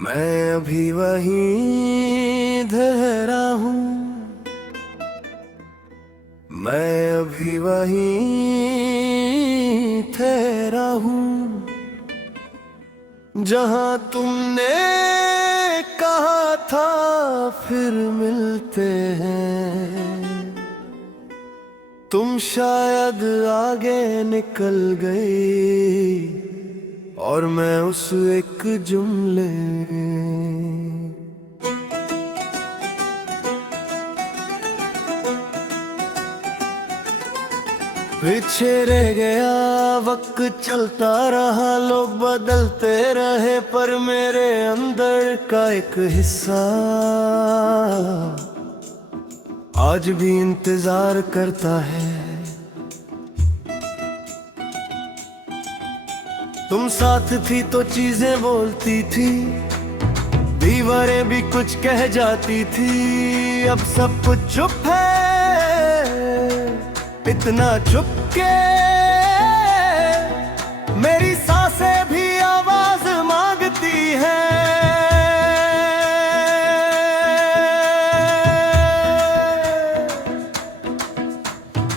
मैं अभी वहीं ठहरा हूँ, मैं अभी वहीं ठहरा हूँ, जहाँ तुमने कहा था फिर मिलते हैं। तुम शायद आगे निकल गई और मैं उस एक जुमले पीछे रह गया। वक्त चलता रहा, लोग बदलते रहे, पर मेरे अंदर का एक हिस्सा आज भी इंतजार करता है। तुम साथ थी तो चीजें बोलती थी, दीवारें भी कुछ कह जाती थी। अब सब कुछ चुप है, इतना चुप के मेरी सांसें भी आवाज मांगती है।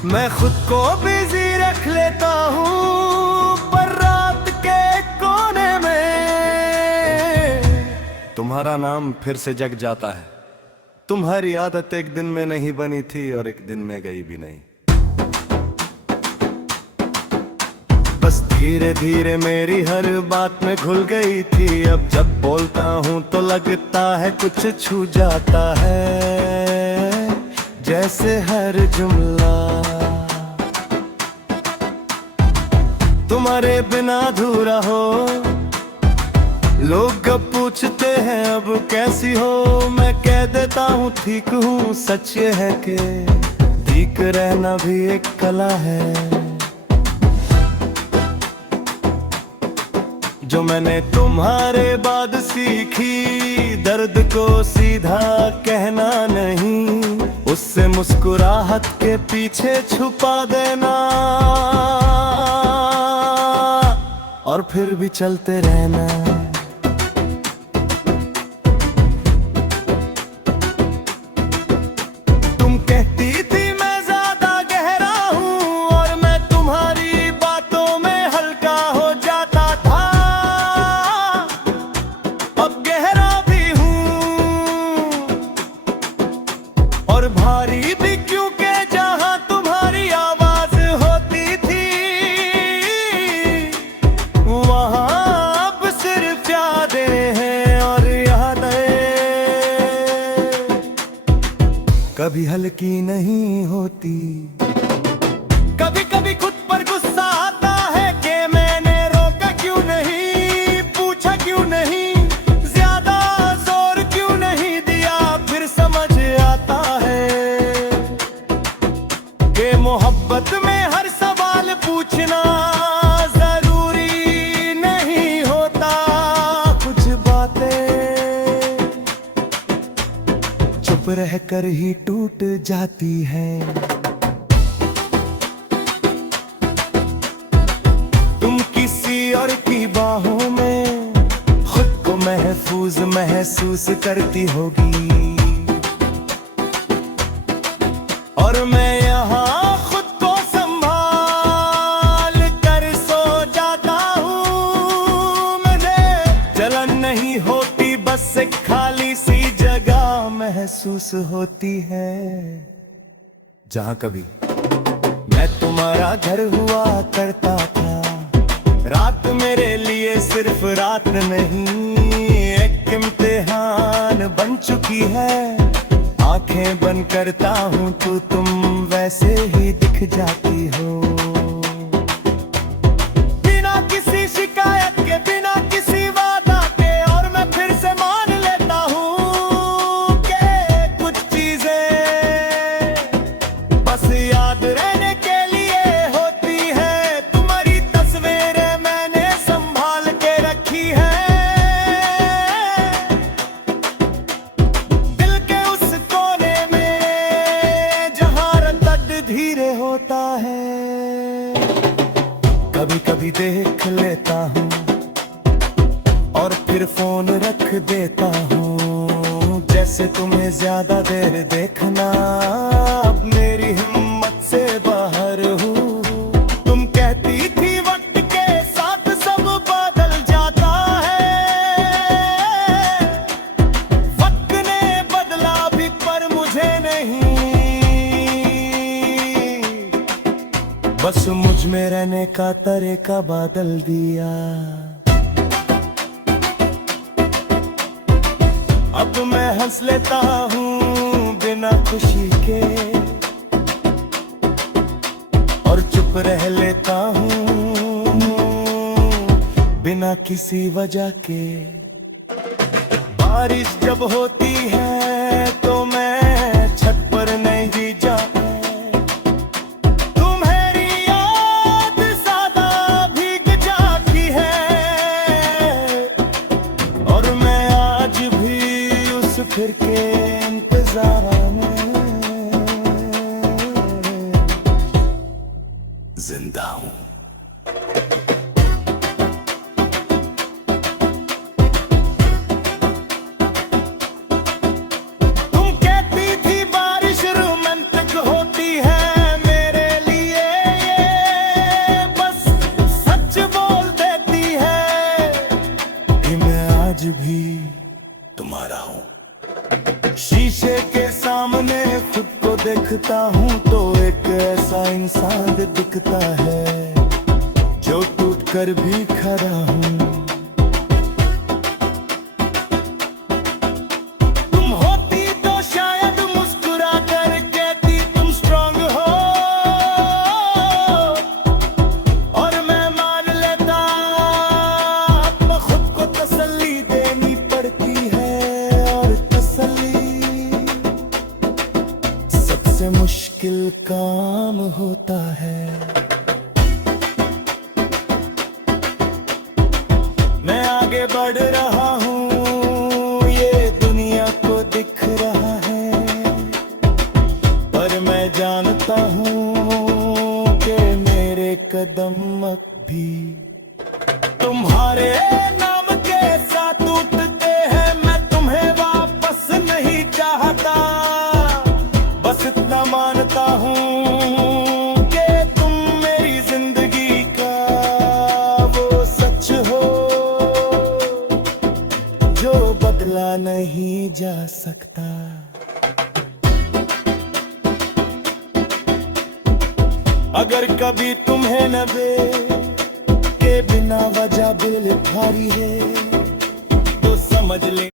मैं खुद को बिजी रख लेता हूँ, पर रात के कोने में तुम्हारा नाम फिर से जग जाता है। तुम्हारी आदत एक दिन में नहीं बनी थी और एक दिन में गई भी नहीं। बस धीरे धीरे मेरी हर बात में घुल गई थी। अब जब बोलता हूँ तो लगता है कुछ छू जाता है, जैसे हर जुमला तुम्हारे बिना अधूरा हो। लोग अब पूछते हैं अब कैसी हो, मैं कह देता हूँ ठीक हूँ। सच ये है कि ठीक रहना भी एक कला है, जो मैंने तुम्हारे बाद सीखी। दर्द को सीधा कहना नहीं, उससे मुस्कुराहट के पीछे छुपा देना, और फिर भी चलते रहना। तुम कहती थी मैं ज्यादा गहरा हूँ, और मैं तुम्हारी बातों में हल्का हो जाता था। अब गहरा भी हूँ और भारी भी, क्योंकि जहाँ तुम्हारी आवाज होती थी, वहाँ अब सिर्फ यादें हैं और यादें कभी हल्की नहीं होती। कभी कभी खुद पर गुस्सा आता है कि मैंने रोका क्यों नहीं, पूछा क्यों नहीं, ज्यादा जोर क्यों नहीं दिया। फिर समझ आता है कि मोहब्बत में हर सवाल पूछना जरूरी नहीं होता। कुछ बातें चुप रहकर ही टूट जाती हैं। तुम किसी और की बाहों में खुद को महफूज महसूस करती होगी, और मैं यहाँ खुद को संभाल कर सो जाता हूँ। मुझे जलन नहीं होती, बस एक खाली सी जगह महसूस होती है, जहाँ कभी मैं तुम्हारा घर हुआ करता था। रात मेरे लिए सिर्फ रात नहीं, एक इम्तिहान बन चुकी है। आंखें बंद करता हूँ तो तुम वैसे ही दिख जाती हो, बिना किसी शिकायत के, बिना किसी वादा के। और मैं फिर से मान लेता हूँ कि कुछ चीजें बस याद रहने के लिए होती है। तुम्हारी तस्वीरें मैंने संभाल के रखी है, दिल के उस कोने में जहाँ दर्द धीरे होता है। देता हूँ, जैसे तुम्हें ज्यादा देर देखना अब मेरी हिम्मत से बाहर हूँ। तुम कहती थी वक्त के साथ सब बदल जाता है, वक्त ने बदला भी पर मुझे नहीं, बस मुझ में रहने का तरीका बदल दिया। अब मैं हंस लेता हूँ बिना खुशी के और चुप रह लेता हूँ बिना किसी वजह के। बारिश जब होती है तो मैं छत पर नहीं जी जाता, तुम्हारी याद सादा भीग जाती है और मैं आज भी फिर के इंतजार में जिंदा हूँ। तुम कहती थी बारिश रोमांटिक होती है मेरे लिए, ये बस सच बोल देती है कि मैं आज भी तुम्हारा हूँ। शीशे के सामने खुद को देखता हूँ तो एक ऐसा इंसान दिखता है जो टूट कर भी खड़ा हूँ। तुम होती तो शायद मुस्कुरा कर कहती तुम स्ट्रांग हो और मैं मान लेता, अब खुद को तसल्ली देनी पड़ती है और सबसे मुश्किल काम होता है। मैं आगे बढ़ रहा हूँ ये दुनिया को दिख रहा है, पर मैं जानता हूँ कि मेरे कदम अब भी तुम्हारे नाम के साथ उठते हैं। मैं तुम्हें वापस नहीं चाहता, बस इतना मानता हूँ कि तुम मेरी जिंदगी का वो सच हो जो बदला नहीं जा सकता। अगर कभी तुम्हें नबे के बिना वजह दिल भारी है तो समझ ले